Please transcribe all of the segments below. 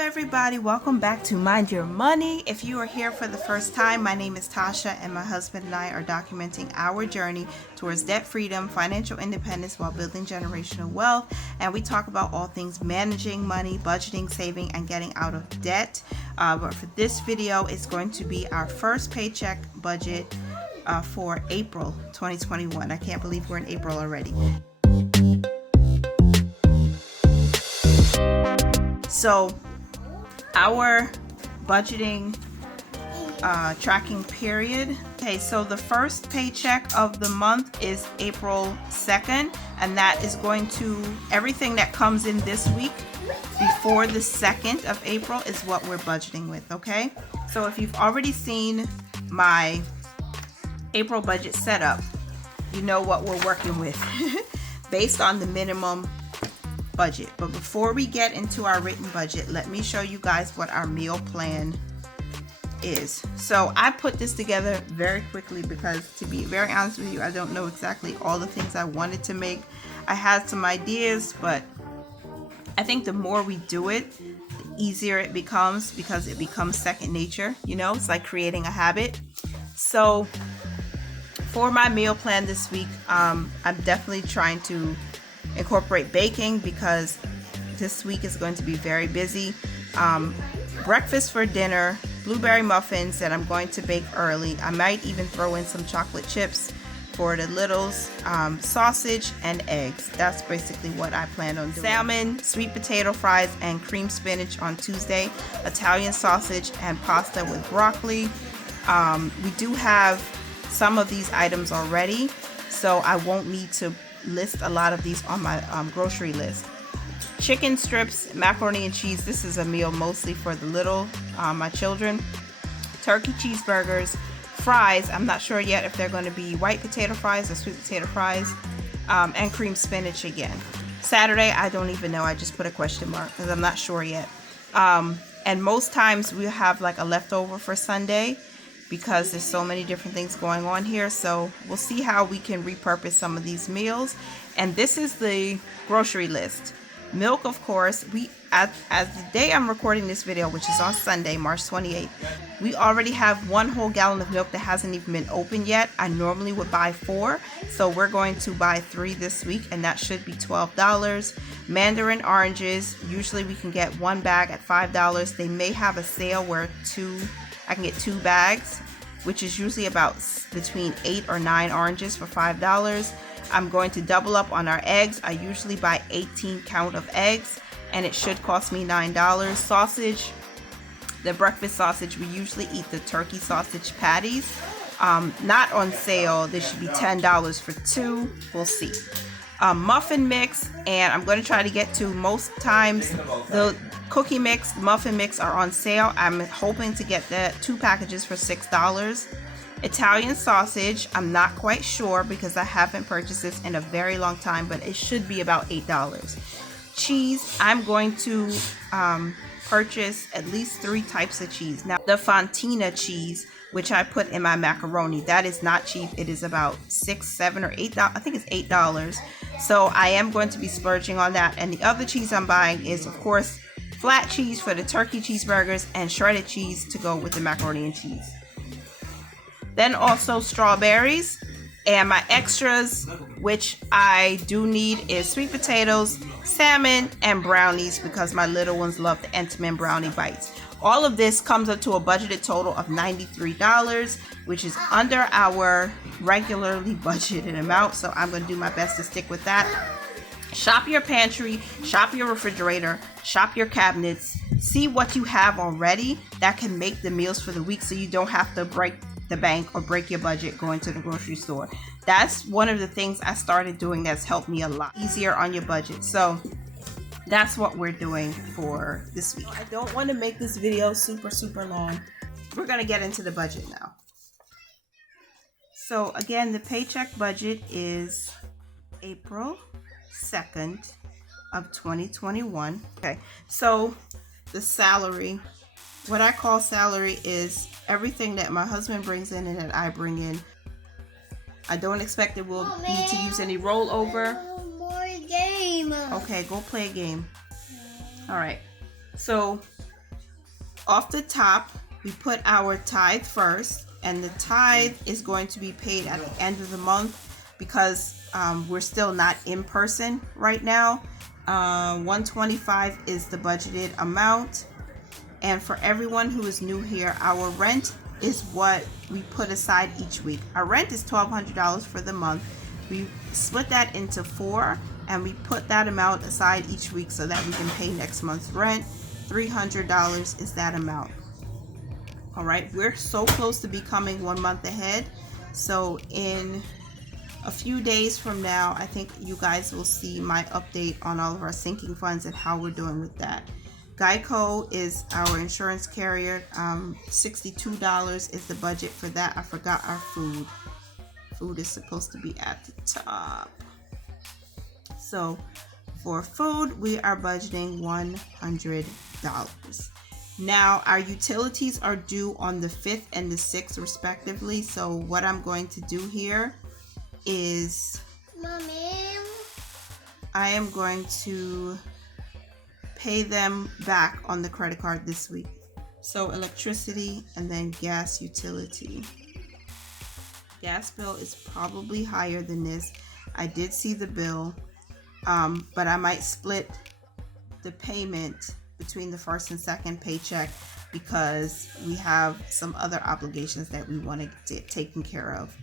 everybody, welcome back to Mind Your Money. If you are here for the first time, my name is Tasha and my husband and I are documenting our journey towards debt freedom, financial independence while building generational wealth, and we talk about all things managing money, budgeting, saving, and getting out of debt. But for this video, it's going to be our first paycheck budget for April 2021. I can't believe we're in April already. So our budgeting tracking period. Okay, so the first paycheck of the month is April 2nd, and that is going to, everything that comes in this week before the 2nd of April is what we're budgeting with, okay? So if you've already seen my April budget setup, you know what we're working with based on the minimum budget. But before we get into our written budget, let me show you guys what our meal plan is. So I put this together very quickly because, to be very honest with you, I don't know exactly all the things I wanted to make. I had some ideas, but I think the more we do it, the easier it becomes because it becomes second nature. You know, it's like creating a habit. So for my meal plan this week, I'm definitely trying to incorporate baking because this week is going to be very busy. Breakfast for dinner, blueberry muffins that I'm going to bake early. I might even throw in some chocolate chips for the littles, sausage and eggs. That's basically what I plan on doing. Salmon, sweet potato fries, and cream spinach on Tuesday. Italian sausage and pasta with broccoli. We do have some of these items already, so I won't need to list a lot of these on my grocery list. Chicken strips, macaroni and cheese. This is a meal mostly for the little, my children. Turkey cheeseburgers, fries. I'm not sure yet if they're going to be white potato fries or sweet potato fries, and cream spinach again. Saturday, I don't even know. I just put a question mark because I'm not sure yet. And most times we have like a leftover for Sunday, because there's so many different things going on here. So we'll see how we can repurpose some of these meals. And this is the grocery list. Milk, of course, as the day I'm recording this video, which is on Sunday, March 28th, we already have 1 whole gallon of milk that hasn't even been opened yet. I normally would buy 4, so we're going to buy 3 this week, and that should be $12. Mandarin oranges, usually we can get 1 bag at $5. They may have a sale where I can get 2 bags, which is usually about between 8 or 9 oranges for $5. I'm going to double up on our eggs. I usually buy 18 count of eggs, and it should cost me $9. Sausage, the breakfast sausage, we usually eat the turkey sausage patties. Not on sale. They should be $10 for 2. We'll see. Muffin mix, and I'm going to try to get to, most times the cookie mix, muffin mix are on sale. I'm hoping to get the 2 packages for $6. Italian sausage, I'm not quite sure because I haven't purchased this in a very long time, but it should be about $8. Cheese, I'm going to purchase at least 3 types of cheese. Now, the Fontina cheese, which I put in my macaroni, that is not cheap. It is about $6, $7, or $8. I think it's $8. So I am going to be splurging on that. And the other cheese I'm buying is, of course, flat cheese for the turkey cheeseburgers and shredded cheese to go with the macaroni and cheese. Then also strawberries, and my extras, which I do need, is sweet potatoes, salmon, and brownies because my little ones love the Entenmann brownie bites. All of this comes up to a budgeted total of $93, which is under our regularly budgeted amount, so I'm going to do my best to stick with that. Shop your pantry, shop your refrigerator, shop your cabinets, see what you have already that can make the meals for the week so you don't have to break the bank or break your budget going to the grocery store. That's one of the things I started doing that's helped me a lot. Easier on your budget. So that's what we're doing for this week. I don't want to make this video super long. We're going to get into the budget now. So again, the paycheck budget is April 2nd of 2021. Okay, so the salary, what I call salary, is everything that my husband brings in and that I bring in. I don't expect that we'll need to use any rollover. More game. Okay, go play a game. All right. So off the top, we put our tithe first, and the tithe is going to be paid at the end of the month because we're still not in person right now. 125 is the budgeted amount. And for everyone who is new here, our rent is what we put aside each week. Our rent is $1,200 for the month. We split that into 4, and we put that amount aside each week so that we can pay next month's rent. $300 is that amount. All right, we're so close to becoming 1 month ahead. So in a few days from now, I think you guys will see my update on all of our sinking funds and how we're doing with that. Geico is our insurance carrier. $62 is the budget for that. I forgot our food. Food is supposed to be at the top. So for food, we are budgeting $100. Now our utilities are due on the 5th and the 6th respectively. So what I'm going to do here is I am going to pay them back on the credit card this week. So electricity and then gas utility. Gas bill is probably higher than this. I did see the bill, but I might split the payment between the first and second paycheck because we have some other obligations that we want to get taken care of.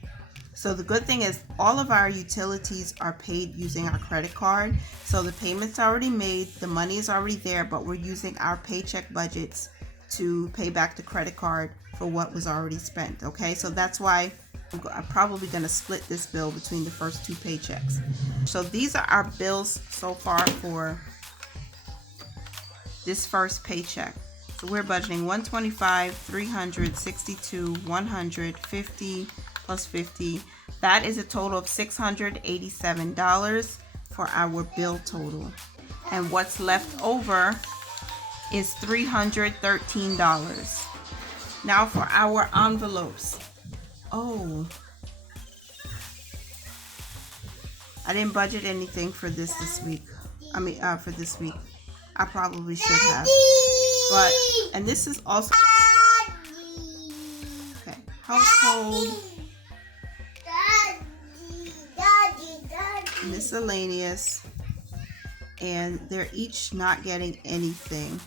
So the good thing is all of our utilities are paid using our credit card. So the payment's already made, the money is already there, but we're using our paycheck budgets to pay back the credit card for what was already spent. Okay, so that's why I'm probably going to split this bill between the first 2 paychecks. So these are our bills so far for this first paycheck. So we're budgeting 125, 362, 150 plus 50. That is a total of $687 for our bill total. And what's left over is $313. Now for our envelopes. Oh, I didn't budget anything for this week. For this week. I probably should have. But, and this is also, okay, household, miscellaneous, and they're each not getting anything.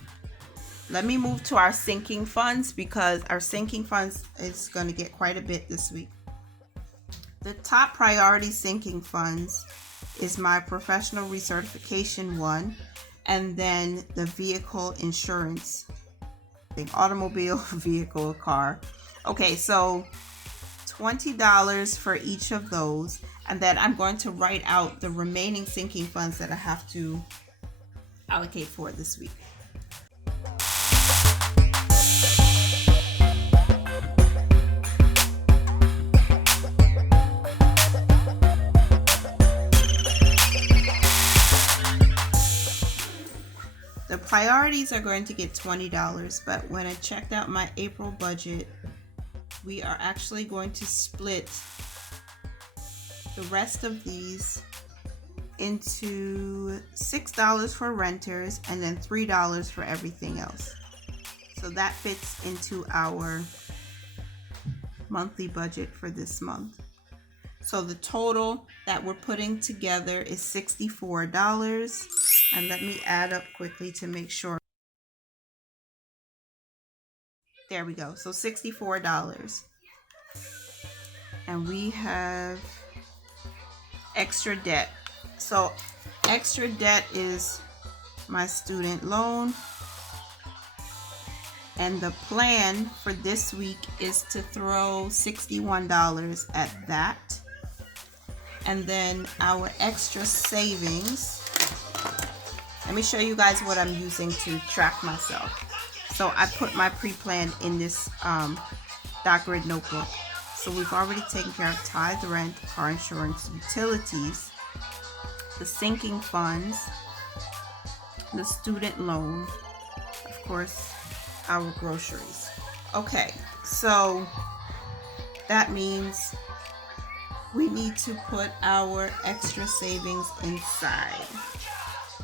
Let me move to our sinking funds because our sinking funds is going to get quite a bit this week. The top priority sinking funds is my professional recertification one, and then the vehicle insurance, the automobile, vehicle, car. Okay, so $20 for each of those, and then I'm going to write out the remaining sinking funds that I have to allocate for this week. The priorities are going to get $20, but when I checked out my April budget, we are actually going to split the rest of these into $6 for renters and then $3 for everything else. So that fits into our monthly budget for this month. So the total that we're putting together is $64. And let me add up quickly to make sure. There we go. So $64. And we have extra debt. So extra debt is my student loan. And the plan for this week is to throw $61 at that. And then our extra savings. Let me show you guys what I'm using to track myself. So I put my pre-plan in this dot grid notebook. So we've already taken care of tithe, rent, car insurance, utilities, the sinking funds, the student loan, of course, our groceries. Okay, so that means we need to put our extra savings inside.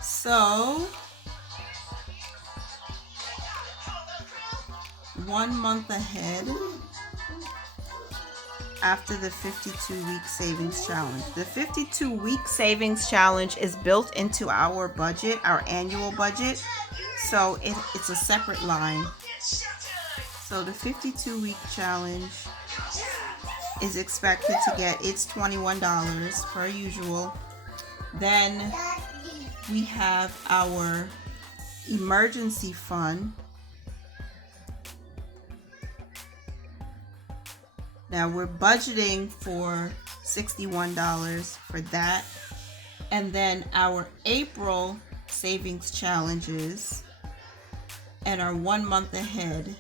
So 1 month ahead after the 52-week savings challenge. The 52-week savings challenge is built into our budget, our annual budget, so it's a separate line. So the 52-week challenge is expected to get its $21 per usual. Then we have our emergency fund. Now we're budgeting for $61 for that. And then our April savings challenges and our 1 month ahead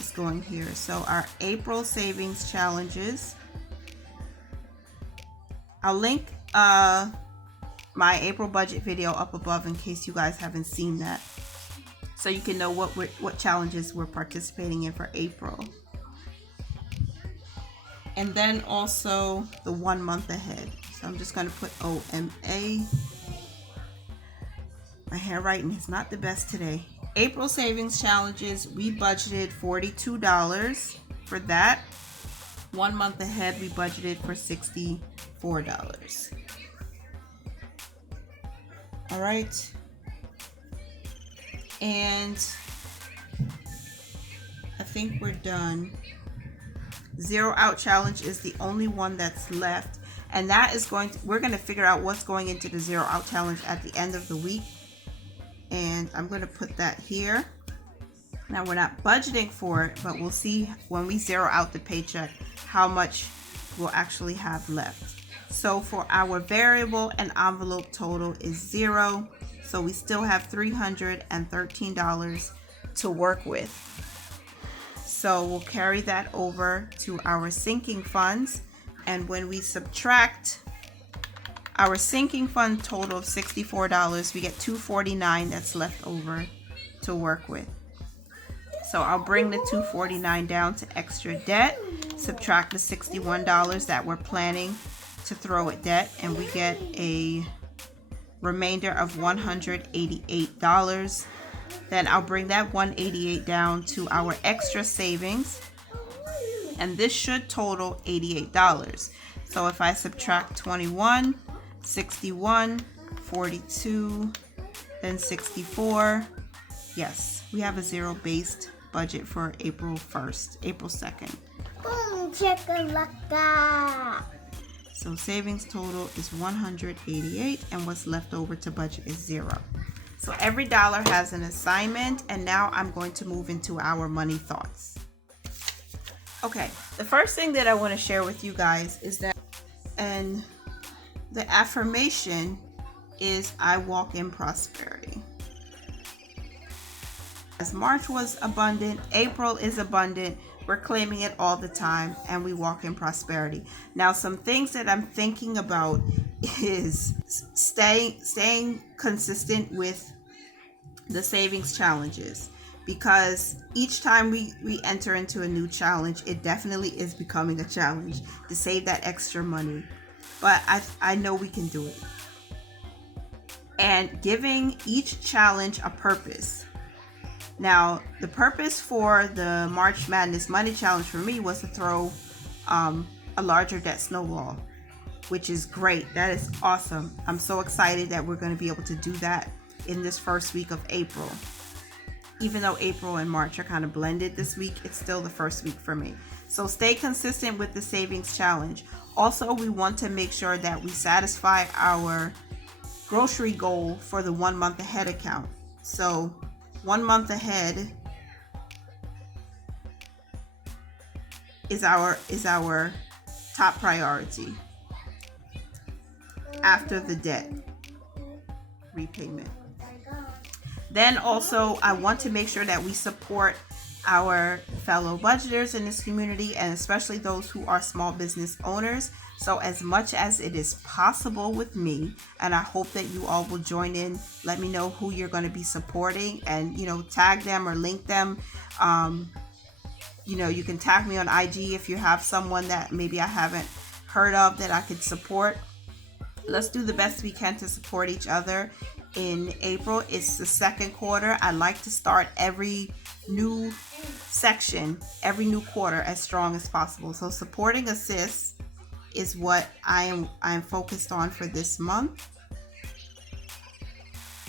is going here. So our April savings challenges, I'll link my April budget video up above in case you guys haven't seen that, so you can know what challenges we're participating in for April. And then also the 1 month ahead. So I'm just going to put OMA. My handwriting is not the best today. April savings challenges, we budgeted $42 for that. 1 month ahead, we budgeted for $64. All right. And I think we're done. Zero out challenge is the only one that's left, and that is we're going to figure out what's going into the zero out challenge at the end of the week, and I'm going to put that here. Now we're not budgeting for it, but we'll see when we zero out the paycheck how much we'll actually have left. So for our variable and envelope total is 0, so we still have $313 to work with. So we'll carry that over to our sinking funds, and when we subtract our sinking fund total of $64, we get $249 that's left over to work with. So I'll bring the $249 down to extra debt, subtract the $61 that we're planning to throw at debt, and we get a remainder of $188. Then I'll bring that $188 down to our extra savings, and this should total $88. So if I subtract 21, 61, 42, then 64, yes, we have a zero-based budget for April 1st, April 2nd. So savings total is $188, and what's left over to budget is 0. So every dollar has an assignment, and now I'm going to move into our money thoughts. Okay, the first thing that I want to share with you guys is that, and the affirmation is, I walk in prosperity. As March was abundant, April is abundant. We're claiming it all the time, and we walk in prosperity. Now, some things that I'm thinking about is staying consistent with the savings challenges, because each time we enter into a new challenge, it definitely is becoming a challenge to save that extra money. But I know we can do it. And giving each challenge a purpose. Now, the purpose for the March Madness Money Challenge for me was to throw a larger debt snowball, which is great. That is awesome. I'm so excited that we're going to be able to do that in this first week of April. Even though April and March are kind of blended this week, it's still the first week for me. So stay consistent with the savings challenge. Also, we want to make sure that we satisfy our grocery goal for the 1 month ahead account. So 1 month ahead is our top priority after the debt repayment. Then also, I want to make sure that we support our fellow budgeters in this community, and especially those who are small business owners. So as much as it is possible with me, and I hope that you all will join in, let me know who you're going to be supporting, and tag them or link them. You can tag me on IG if you have someone that maybe I haven't heard of that I could support. Let's do the best we can to support each other in April. It's the second quarter. I like to start every new section, every new quarter as strong as possible. So supporting a sis is what I am focused on for this month.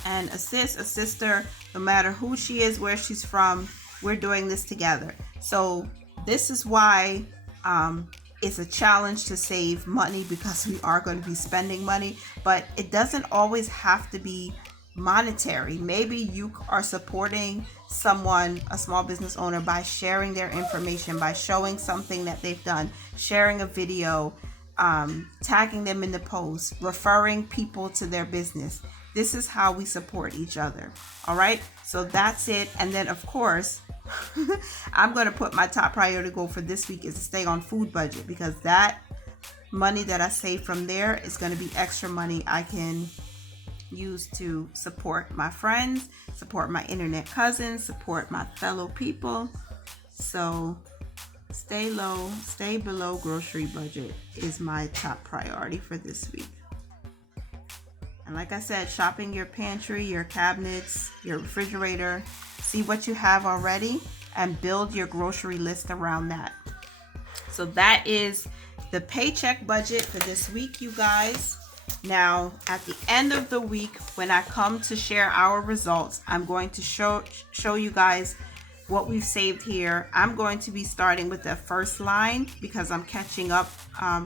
And a sister, no matter who she is, where she's from, we're doing this together. So this is why it's a challenge to save money, because we are going to be spending money, but it doesn't always have to be monetary. Maybe you are supporting someone, a small business owner, by sharing their information, by showing something that they've done, sharing a video, tagging them in the post, referring people to their business. This is how we support each other. All right, so that's it. And then of course, I'm going to put my top priority goal for this week is to stay on food budget, because that money that I save from there is going to be extra money I can use to support my friends, support my internet cousins, support my fellow people. So stay low, stay below grocery budget is my top priority for this week. And like I said, shopping your pantry, your cabinets, your refrigerator, see what you have already and build your grocery list around that. So that is the paycheck budget for this week, you guys. Now, at the end of the week, when I come to share our results, I'm going to show you guys what we've saved here. I'm going to be starting with the first line because I'm catching up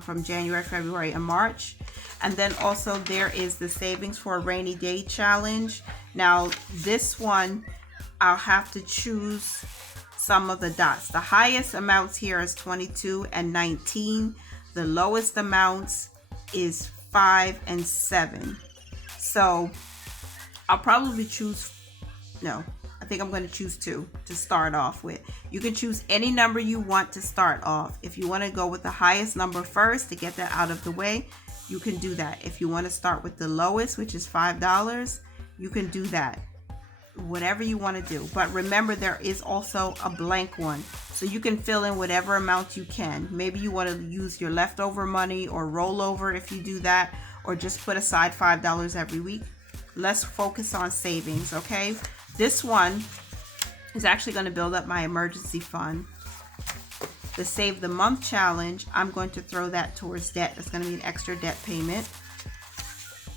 from January, February, and March. And then also there is the savings for a rainy day challenge. Now this one, I'll have to choose some of the dots. The highest amounts here is 22 and 19. The lowest amounts is 5 and 7. So I'll probably choose, no, I think I'm going to choose 2 to start off with. You can choose any number you want to start off. If you want to go with the highest number first to get that out of the way, you can do that. If you want to start with the lowest, which is $5, you can do that. Whatever you want to do. But remember, there is also a blank one. So you can fill in whatever amount you can. Maybe you want to use your leftover money or rollover if you do that, or just put aside $5 every week. Let's focus on savings, okay? This one is actually going to build up my emergency fund. The Save the Month challenge, I'm going to throw that towards debt. That's going to be an extra debt payment.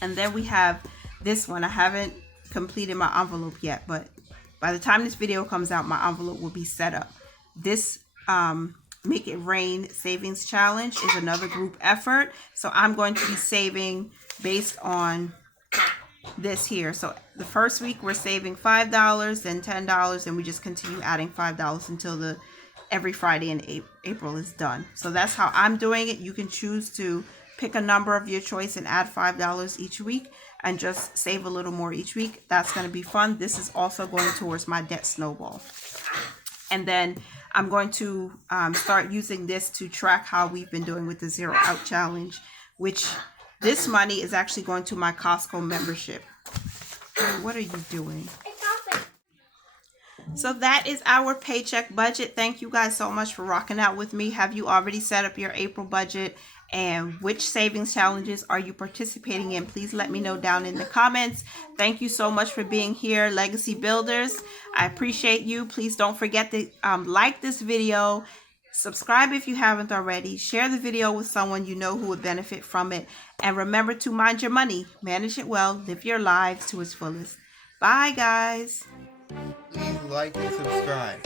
And then we have this one. I haven't completed my envelope yet, but by the time this video comes out, my envelope will be set up. This Make It Rain Savings Challenge is another group effort. So I'm going to be saving based on this here. So the first week we're saving $5, then $10, and we just continue adding $5 until every Friday in April is done. So that's how I'm doing it. You can choose to pick a number of your choice and add $5 each week and just save a little more each week. That's going to be fun. This is also going towards my debt snowball. And then I'm going to start using this to track how we've been doing with the Zero Out Challenge, which this money is actually going to my Costco membership. What are you doing? So that is our paycheck budget. Thank you guys so much for rocking out with me. Have you already set up your April budget? And which savings challenges are you participating in? Please let me know down in the comments. Thank you so much for being here, Legacy Builders. I appreciate you. Please don't forget to like this video. Subscribe if you haven't already. Share the video with someone you know who would benefit from it. And remember to mind your money, manage it well, live your lives to its fullest. Bye, guys. Please like and subscribe.